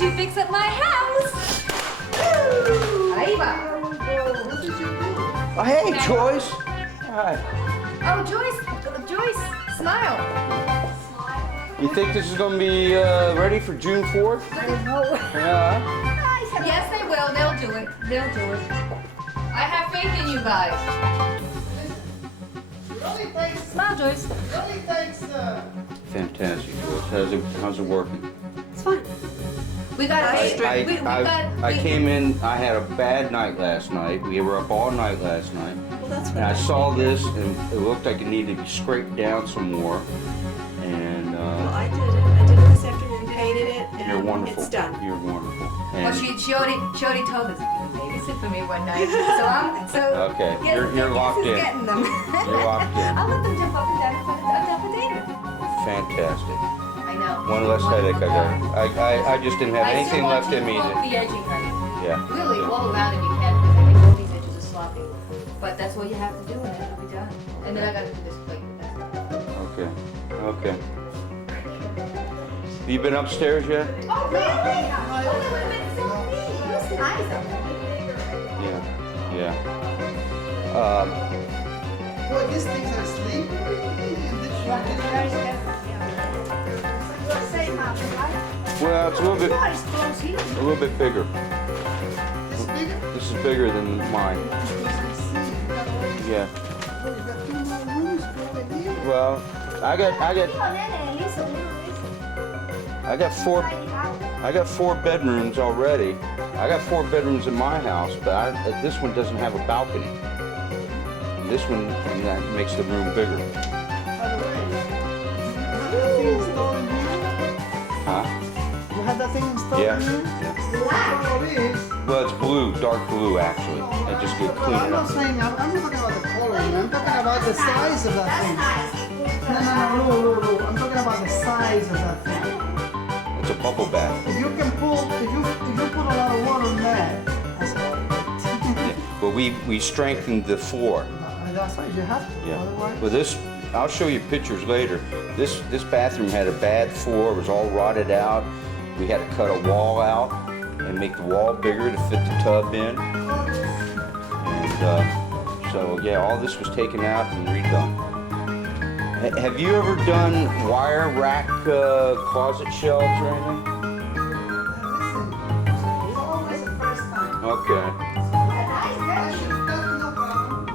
to fix up my house. Ahí va. Oh, hey, Joyce. Hi. Oh, Joyce, smile. You think this is going to be ready for June 4th? Yeah. Yes, they will. They'll do it. They'll do it. I have faith in you guys. Smile, Joyce. Fantastic, Joyce. How's it working? It's fine. We got I came in, I had a bad night last night. We were up all night last night. Well, that's And I saw this and it looked like it needed to be scraped down some more. And Well, I did it. I did it this afternoon, painted it, and you're wonderful. it's done. You're wonderful. Well, And she already told us you can babysit for me one night. So Okay, yes, you're locked this is in. Getting them. You're locked in. I'll let them jump up and down on top of David. Fantastic. I know. One less headache I got. I just didn't have anything left in me. I still want you to poke the edging, honey. Yeah. Really, all around if you can, because I think all these edges are sloppy. But that's all you have to do, and then it'll be done. And then I gotta do this plate. Okay. Okay. Have you been upstairs yet? Oh, really? Oh, wait a minute, so neat. It looks nice up there. Yeah. Yeah. Well, these things are asleep. Well, it's a little bit bigger. This bigger? This is bigger than mine. Yeah. Well, I got four bedrooms already. I got 4 bedrooms in my house, but this one doesn't have a balcony. And this one, and that makes the room bigger. By the way, you have that thing installed in here? Huh? You have that thing installed Yeah. in here? What it is? Well, it's blue, dark blue actually. I just get Well, clean I'm it not up. saying, I'm not talking about the coloring, I'm talking about the size of that thing. No, I'm talking about the size of that thing. It's a bubble bath. If you can pull, if you put a lot of water in that, that's all Yeah. But we strengthened the floor. That's why you have to, Yeah. otherwise. Well, this, I'll show you pictures later. This bathroom had a bad floor. It was all rotted out. We had to cut a wall out and make the wall bigger to fit the tub in. And so, yeah, all this was taken out and redone. Have you ever done wire rack closet shelves or anything? Listen, it's always the first time. Okay. That's no problem.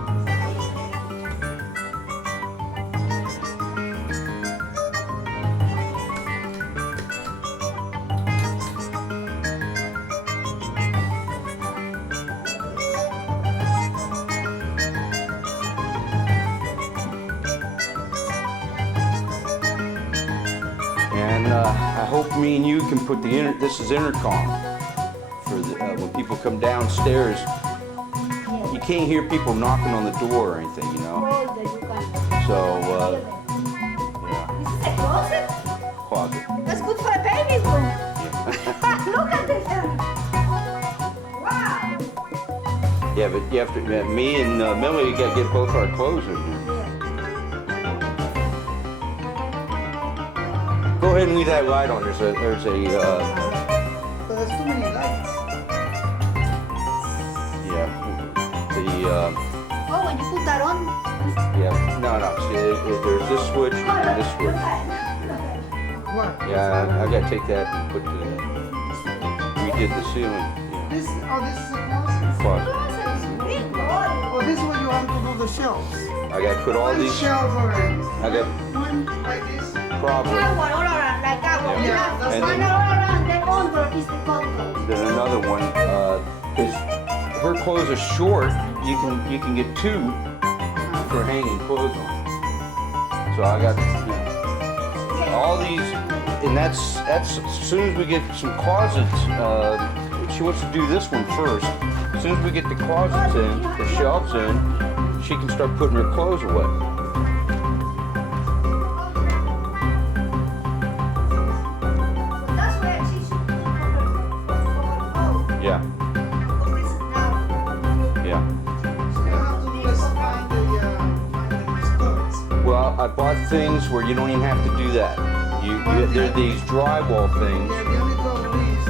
And I hope me and you can put this is intercom for when people come downstairs. You can't hear people knocking on the door or anything, you know. So yeah, This is a closet? closet. That's good for a baby room. Yeah. Look at this. Wow. Yeah, but you have to. Me and Millie got to get both our clothes in here. Go ahead and leave that light on. There's a But there's too many lights. yeah. Oh, when you put that on. Yeah. No. See, there's this switch and this switch. What? Yeah, I gotta take that and put redid the ceiling. Yeah. This is a closet. Closet. Oh, this is where you have to do the shelves. I gotta put all One these. shelves already. I got One like this. probably. All around, like that one. Yeah, that's And One then- all around, then under is the control. Then another one. Because her clothes are short, you can get 2 for hanging clothes on. So I got all these, and that's as soon as we get some closets. She wants to do this one first. As soon as we get the closets in, the shelves in, she can start putting her clothes away. That's where she should put her. Yeah, yeah. So you have to do is find the skirts. Well, I bought things where you don't even have to do that. There are these drywall things. Yeah, the only trouble is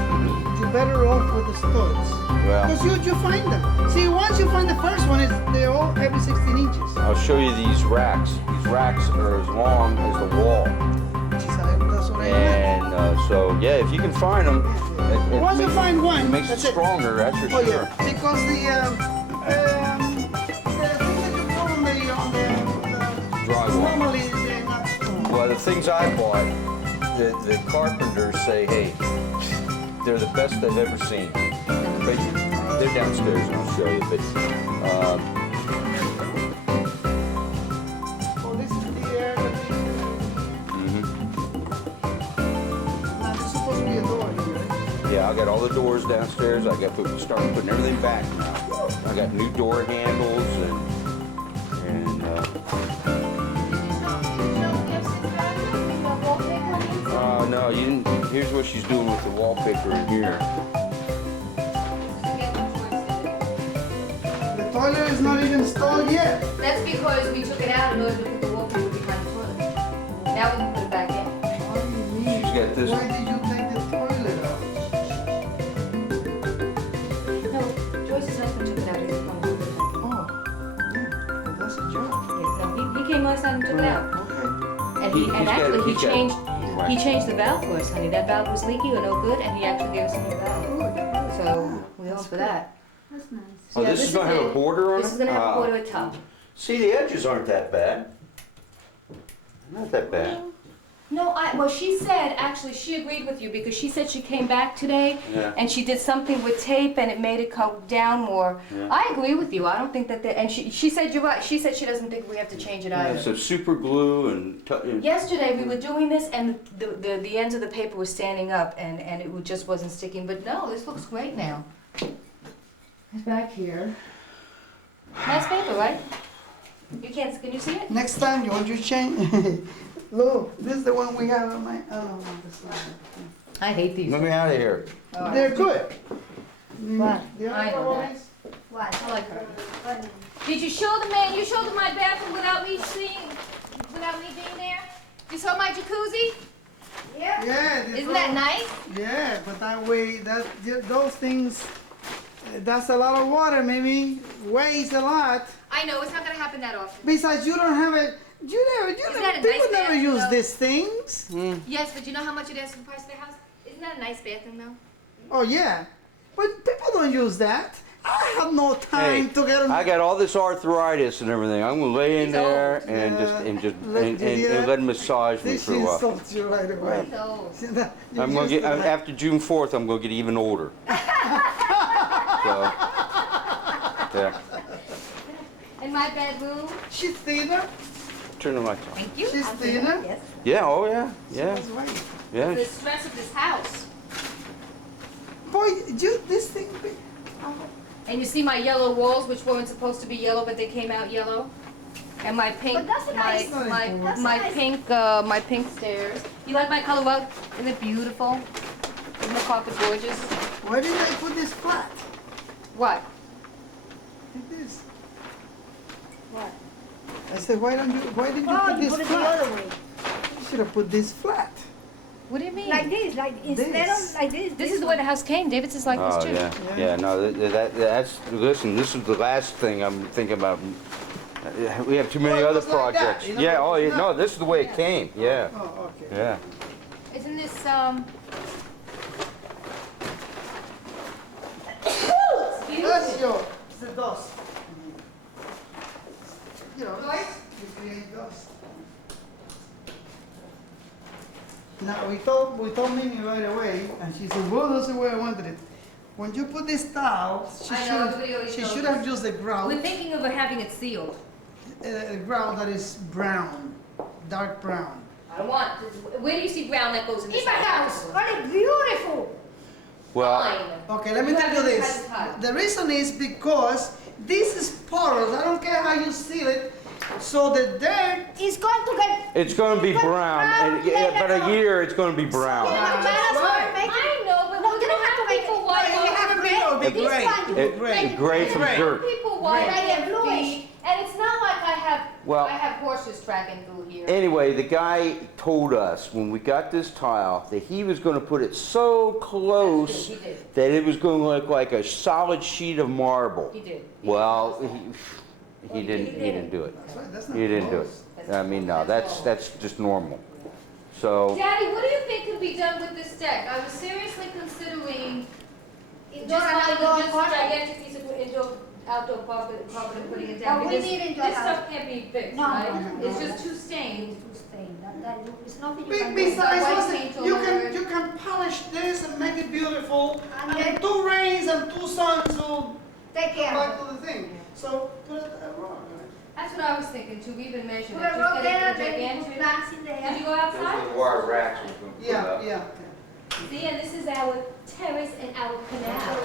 better off with the studs. Well, Because you find them. See, once you find the first one, they're all every 16 inches. I'll show you these racks. These racks are as long as the wall. That's what I meant. And so, yeah, if you can find them, Once you find one, it makes it that's it. stronger, that's for Oh sure. yeah, because the things that you put on the Drywall. normally they're not strong. Well, the things I bought, the carpenters say, hey, they're the best they've ever seen. But they're downstairs, and I'll show you. But Oh, this is the air that now there's supposed to be a door here, right? yeah, I got all the doors downstairs. I got started putting everything back now. I got new door handles and no, you didn't. Here's what she's doing with the wallpaper in here. The toilet is not even installed yet. That's because we took it out in order to put the wallpaper behind the toilet. Now we can put it back in. What do you mean? She's got this. Why did you take the toilet out? No, Joyce's husband took it out. He was going to put it back in. Oh, yeah, that's a job. Yeah, no, he came last night and took it out. Okay. And He's got- actually he's got- he changed the valve for us, honey. That valve was leaky or no good, and he actually gave us a new valve. So we hope for that. That's nice. Oh, Yeah, this is gonna have a it. border on it? This is gonna have a Ah. border at top. See, the edges aren't that bad. Not that bad. No, well, she said, actually, she agreed with you because she said she came back today Yeah. and she did something with tape and it made it go down more. Yeah. I agree with you. I don't think that, and she said you're right. She said she doesn't think we have to change it Yeah, either. so super glue and. Yesterday we were doing this and the ends of the paper were standing up and it just wasn't sticking. But no, this looks great now. It's back here. Nice paper, right? Can you see it? Next time, you want to change? Look, this is the one we have on my. Oh, this one. I hate these. Let me out of here. They're good. What? The I other know that. ones. What? I like her. Did you show the man? You showed him my bathroom without me seeing, without me being there? You saw my jacuzzi? Yeah. Isn't that nice? Yeah, but that way, those things, that's a lot of water, maybe weighs a lot. I know it's not gonna happen that often. Besides, you don't have it. You never. that a People nice never bathroom, use though? these things. Yes, but you know how much it is for the price of their house? Isn't that a nice bathroom though? Oh yeah, but people don't use that. I have no time to get them. I got all this arthritis and everything. I'm gonna lay in He's there old. and Yeah. and let him massage me This for a while. insults you right away. So, See that? You're I'm gonna used get to that. after June 4th. I'm gonna get even older. So, yeah. in my bedroom. She's thinner. Turn the lights on. Thank you. She's I'm thinner? Yes. Yeah. Oh yeah. Yeah. That's right. Yeah. The stress of this house. Boy, this thing. And you see my yellow walls, which weren't supposed to be yellow, but they came out yellow. And my pink, But that's nice. my pink stairs. You like my color rug? Isn't it beautiful? Isn't the carpet gorgeous? Why did I put this flat? What? Like this. What? I said, why did you Oh, put you this put it the flat? other way. You should have put this flat. What do you mean? Like this, like instead This. of like this. This is the way the house came. David's is like Oh this too. yeah. Yeah. No. That's. Listen. This is the last thing I'm thinking about. We have too many Oh, it other was like that, projects. you know, Yeah. Oh it was yeah. No. not- This is the way it came. Yeah. Oh, okay. Yeah. Isn't this Excuse That's me. your, it's the dust. You know, Right? you create dust. Now we told Mimi right away, and she said, well, that's the way I wanted it. When you put this towel, I know, everybody always she knows should this. have used the grout, We're thinking of having it sealed. grout that is brown, dark brown. I don't want. Where do you see brown that goes in this In my house, oh, it's beautiful. Well. Fine. Okay, let me You tell have you to this. cut it. The reason is because this is porous. I don't care how you seal it. So the dirt. It's going to get. It's going to be brown. And, yeah, about a year, it's going to be brown. Yeah, That's right. make it. I know, but No, we're you don't gonna have to make people it white white. all You have over to it. It'll be This great. one. It, gray from Great. dirt. People white Great. IFB, and it's not like I have Well, I have horses tracking through here. anyway, the guy told us when we got this tile that he was gonna put it so close He did. that it was gonna look like a solid sheet of marble. He did. Well, he didn't do it. That's right, that's not He didn't do it. close. I mean, no, that's just normal. So, Daddy, what do you think could be done with this deck? I was seriously considering Indoor just and having outdoor just a carpet. gigantic piece of indoor, outdoor carpet and putting it down. Oh, we because need indoor this carpet. stuff can't be fixed, No, right? no, It's no. just too stained. To stay. It's nothing you can do. Besides, White listen, paint all you over can it. you can polish this and make it beautiful, And and then- 2 rains and 2 suns will Take come care back of it. to the thing. So put it wrong. That's what I was thinking too. We've been measuring Put it. a Just rock get there, it then you put gigantic. plants in Did you there. go outside? wire racks we can put Yeah, up. yeah. See, and this is our terrace and our canal.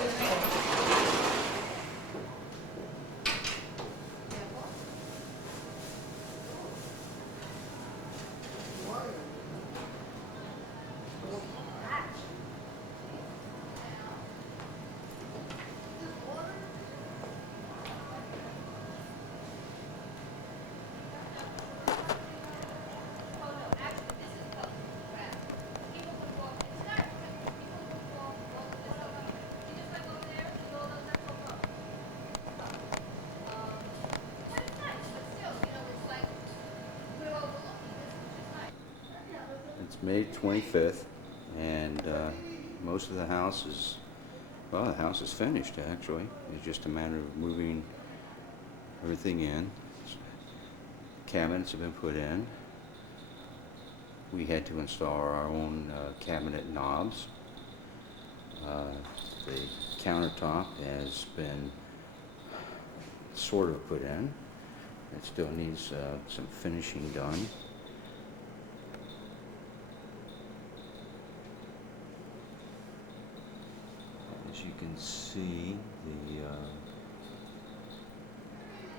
It's May 25th, and most of the house is, well, the house is finished actually. It's just a matter of moving everything in. Cabinets have been put in. We had to install our own cabinet knobs. The countertop has been sort of put in. It still needs some finishing done. As you can see, the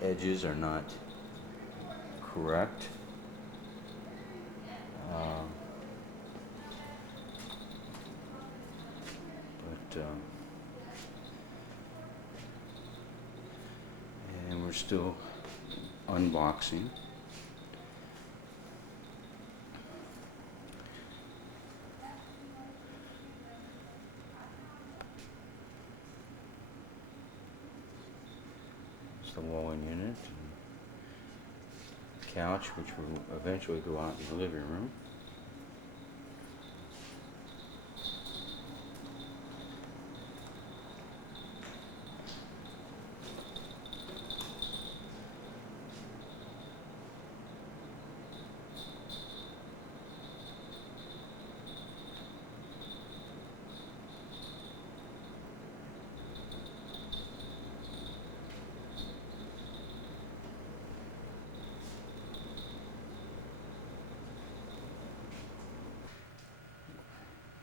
edges are not correct. And we're still unboxing. It's the wall-in unit, and couch, which will eventually go out in the living room.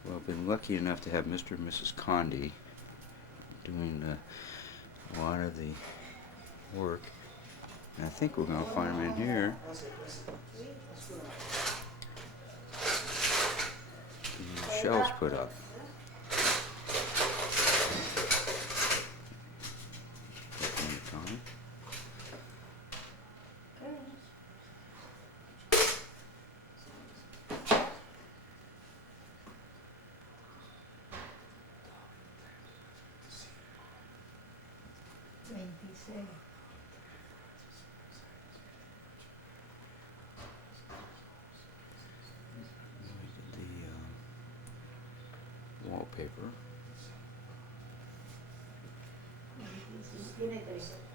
Well, I've been lucky enough to have Mr. and Mrs. Condi doing a lot of the work. And I think we're going to find them in here. The shelves put up. Wallpaper. Tiene 3.